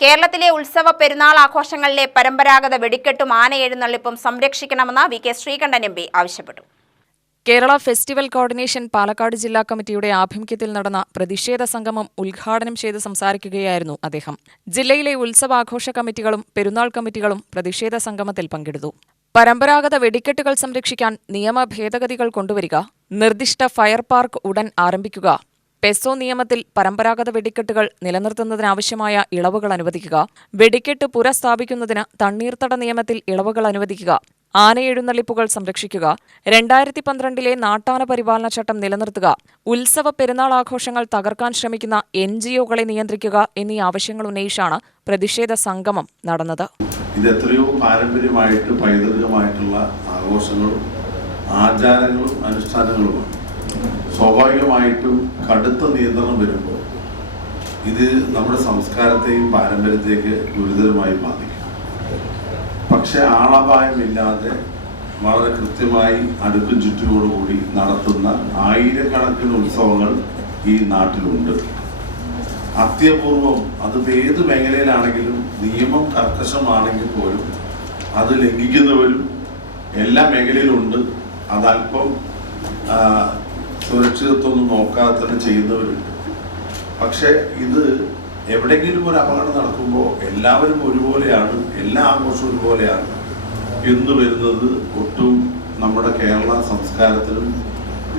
കേരളത്തിലെ ഉത്സവ പെരുന്നാൾ ആഘോഷങ്ങളിലെ പരമ്പരാഗത വെടിക്കെട്ടും ആനയെഴുന്നള്ളിപ്പും സംരക്ഷിക്കണമെന്ന് V K Sreekandan M P ആവശ്യപ്പെട്ടു. കേരള ഫെസ്റ്റിവൽ കോർഡിനേഷൻ പാലക്കാട് ജില്ലാ കമ്മിറ്റിയുടെ ആഭിമുഖ്യത്തിൽ നടന്ന പ്രതിഷേധ സംഗമം ഉദ്ഘാടനം ചെയ്ത് സംസാരിക്കുകയായിരുന്നു അദ്ദേഹം. ജില്ലയിലെ ഉത്സവാഘോഷ കമ്മിറ്റികളും പെരുന്നാൾ കമ്മിറ്റികളും പ്രതിഷേധ സംഗമത്തിൽ പങ്കെടുത്തു. പരമ്പരാഗത വെടിക്കെട്ടുകൾ സംരക്ഷിക്കാൻ നിയമ ഭേദഗതികൾ കൊണ്ടുവരിക നിർദ്ദിഷ്ട ഫയർ പാർക്ക് ഉടൻ ആരംഭിക്കുക പെസോ നിയമത്തിൽ പരമ്പരാഗത വെടിക്കെട്ടുകൾ നിലനിർത്തുന്നതിനാവശ്യമായ ഇളവുകൾ അനുവദിക്കുക. വെടിക്കെട്ട് പുര സ്ഥാപിക്കുന്നതിന് തണ്ണീർത്തട നിയമത്തിൽ ഇളവുകൾ അനുവദിക്കുക. ആനയെഴുന്നള്ളിപ്പുകൾ സംരക്ഷിക്കുക. രണ്ടായിരത്തി പന്ത്രണ്ടിലെ നാട്ടാന പരിപാലന ചട്ടം നിലനിർത്തുക. ഉത്സവ പെരുന്നാൾ ആഘോഷങ്ങൾ തകർക്കാൻ ശ്രമിക്കുന്ന എൻ ജി ഒകളെ നിയന്ത്രിക്കുക എന്നീ ആവശ്യങ്ങൾ ഉന്നയിച്ചാണ് പ്രതിഷേധ സംഗമം നടന്നത്. ഇത് എത്രയോ പാരമ്പര്യമായിട്ട് പൈതൃകമായിട്ടുള്ള ആഘോഷങ്ങളും ആചാരങ്ങളും അനുഷ്ഠാനങ്ങളുമാണ്. സ്വാഭാവികമായിട്ടും കടുത്ത നിയന്ത്രണം വരുമ്പോൾ ഇത് നമ്മുടെ സംസ്കാരത്തെയും പാരമ്പര്യത്തെയൊക്കെ ഗുരുതരമായി ബാധിക്കും. പക്ഷെ ആളപായമില്ലാതെ വളരെ കൃത്യമായി അടുക്കും ചുറ്റുമോടുകൂടി നടത്തുന്ന ആയിരക്കണക്കിന് ഉത്സവങ്ങൾ ഈ നാട്ടിലുണ്ട്. അത്യപൂർവം അതിപ്പോൾ ഏത് മേഖലയിലാണെങ്കിലും നിയമം കർക്കശമാണെങ്കിൽ പോലും അത് ലംഘിക്കുന്നവരും എല്ലാ മേഖലയിലുണ്ട് അതല്പം സുരക്ഷിതത്വമൊന്നും നോക്കാതെ തന്നെ ചെയ്യുന്നവരുണ്ട് പക്ഷെ ഇത് എവിടെങ്കിലും ഒരു അപകടം നടക്കുമ്പോൾ എല്ലാവരും ഒരുപോലെയാണ് എല്ലാ ആഘോഷവും ഒരുപോലെയാണ് എന്ന് വരുന്നത് ഒട്ടും നമ്മുടെ കേരള സംസ്കാരത്തിനും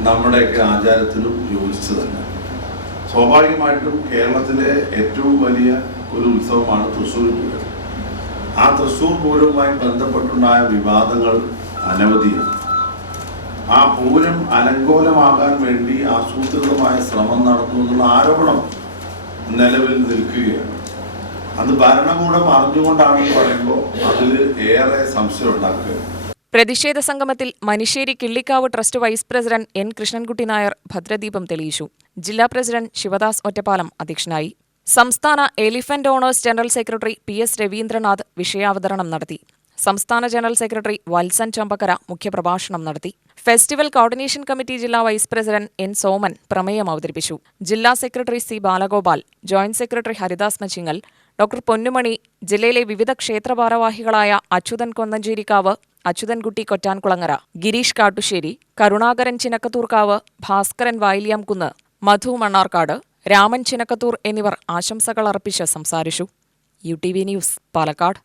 നമ്മുടെയൊക്കെ ആചാരത്തിനും യോജിച്ചതല്ല. സ്വാഭാവികമായിട്ടും കേരളത്തിലെ ഏറ്റവും വലിയ ഒരു ഉത്സവമാണ് തൃശ്ശൂർ പൂരം. ആ തൃശ്ശൂർ പൂരവുമായി ബന്ധപ്പെട്ടുണ്ടായ വിവാദങ്ങൾ അനവധിയാണ്. ആ പൂരം അലങ്കോലമാകാൻ വേണ്ടി ആസൂത്രിതമായ ശ്രമം നടന്നു എന്നുള്ള ആരോപണം നിലവിൽ നിൽക്കുകയാണ്. അത് ഭരണകൂടം അറിഞ്ഞുകൊണ്ടാണെന്ന് പറയുമ്പോൾ അതിൽ ഏറെ സംശയം ഉണ്ടാക്കുക പ്രതിഷേധ സംഗമത്തിൽ Manissery Killikkavu trust vice president N Krishnankutty Nair ഭദ്രദീപം തെളിയിച്ചു. ജില്ലാ പ്രസിഡന്റ് ശിവദാസ് ഒറ്റപ്പാലം അധ്യക്ഷനായി. സംസ്ഥാന elephant owners general secretary P S Raveendranath വിഷയാവതരണം നടത്തി. സംസ്ഥാന ജനറൽ സെക്രട്ടറി വത്സൻ ചമ്പക്കര മുഖ്യപ്രഭാഷണം നടത്തി. ഫെസ്റ്റിവൽ കോർഡിനേഷൻ കമ്മിറ്റി ജില്ലാ വൈസ് പ്രസിഡന്റ് എൻ സോമൻ പ്രമേയം അവതരിപ്പിച്ചു. ജില്ലാ secretary C Balagopal joint secretary Haridas Machingal doctor Ponnumani ജില്ലയിലെ വിവിധ ക്ഷേത്ര ഭാരവാഹികളായ അച്യുതൻ കൊന്നഞ്ചേരിക്കാവ് അച്യുതൻകുട്ടി കൊറ്റാൻകുളങ്ങര ഗിരീഷ് കാട്ടുശ്ശേരി കരുണാകരൻ ചിനക്കത്തൂർക്കാവ് ഭാസ്കരൻ വായിലിയാംകുന്ന് മധു മണ്ണാർക്കാട് രാമൻ ചിനക്കത്തൂർ എന്നിവർ ആശംസകൾ അർപ്പിച്ച് സംസാരിച്ചു. U T V news Palakkad.